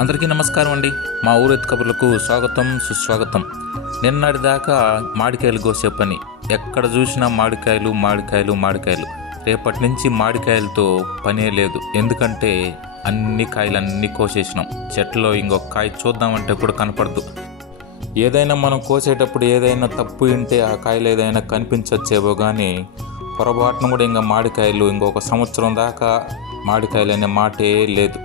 అందరికీ నమస్కారం అండి. మా ఊరు ఎత్తు కబుర్లకు స్వాగతం సుస్వాగతం. నిన్నటిదాకా మామిడికాయలు కోసే పని, ఎక్కడ చూసినా మామిడికాయలు మామిడికాయలు మామిడికాయలు. రేపటి నుంచి మామిడికాయలతో పనే లేదు, ఎందుకంటే అన్ని కాయలన్నీ కోసేసినాం. చెట్లో ఇంకొక కాయ చూద్దామంటే కూడా కనపడదు. ఏదైనా మనం కోసేటప్పుడు ఏదైనా తప్పు ఉంటే ఆ కాయలు ఏదైనా కనిపించచ్చేవో కానీ పొరపాటున కూడా ఇంకా మామిడికాయలు ఇంకొక సంవత్సరం దాకా మామిడికాయలు అనే మాటే లేదు.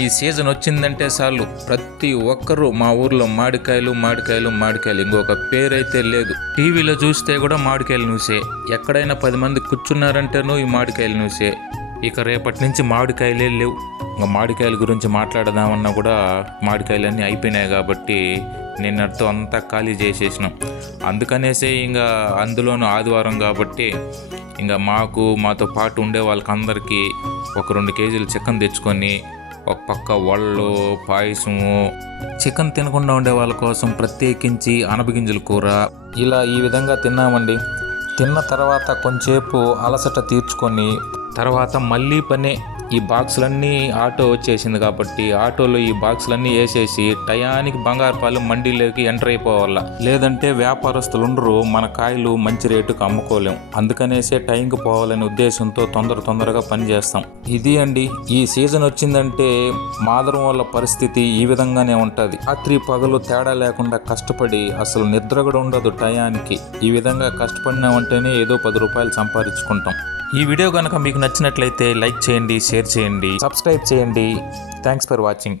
ఈ సీజన్ వచ్చిందంటే చాలు ప్రతి ఒక్కరూ మా ఊర్లో మామిడికాయలు మామిడికాయలు మామిడికాయలు, ఇంకొక పేరైతే లేదు. టీవీలో చూస్తే కూడా మామిడికాయలు న్యూసే, ఎక్కడైనా 10 మంది కూర్చున్నారంటేనూ ఈ మామిడికాయలు న్యూసే. ఇక రేపటి నుంచి మామిడికాయలే లేవు. ఇంకా మామిడికాయల గురించి మాట్లాడదామన్నా కూడా మామిడికాయలన్నీ అయిపోయినాయి కాబట్టి నిన్నటితో అంతా ఖాళీ చేసేసినాం. అందుకనేసే ఇంకా అందులోనూ ఆదివారం కాబట్టి ఇంకా మాతో పాటు ఉండే వాళ్ళకందరికీ ఒక 2 కేజీలు చికెన్ తెచ్చుకొని, ఒక పక్క వళ్ళు పాయసము, చికెన్ తినకుండా ఉండే వాళ్ళ కోసం ప్రత్యేకించి అనపగింజల కూర, ఇలా ఈ విధంగా తిన్నామండి. తిన్న తర్వాత కొంచెంసేపు అలసట తీర్చుకొని తర్వాత మళ్ళీ పనే. ఈ బాక్సులన్నీ ఆటో వచ్చేసింది కాబట్టి ఆటోలో ఈ బాక్సులన్నీ వేసేసి టయానికి బంగారుపాలెం మండీలోకి ఎంటర్ అయిపోవాల, లేదంటే వ్యాపారస్తులు ఉండరు, మన కాయలు మంచి రేటుకు అమ్ముకోలేం. అందుకనేసే టైంకి పోవాలనే ఉద్దేశంతో తొందరగా పని చేస్తాం. ఇది అండి, ఈ సీజన్ వచ్చిందంటే మాదరం వల్ల పరిస్థితి ఈ విధంగానే ఉంటుంది. రాత్రి పగలు తేడా లేకుండా కష్టపడి అసలు నిద్ర కూడా ఉండదు టయానికి. ఈ విధంగా కష్టపడినామంటేనే ఏదో 10 రూపాయలు సంపాదించుకుంటాం. ఈ వీడియో కనుక మీకు నచ్చినట్లయితే లైక్ చేయండి, షేర్ చేయండి, సబ్స్క్రైబ్ చేయండి. Thanks for watching.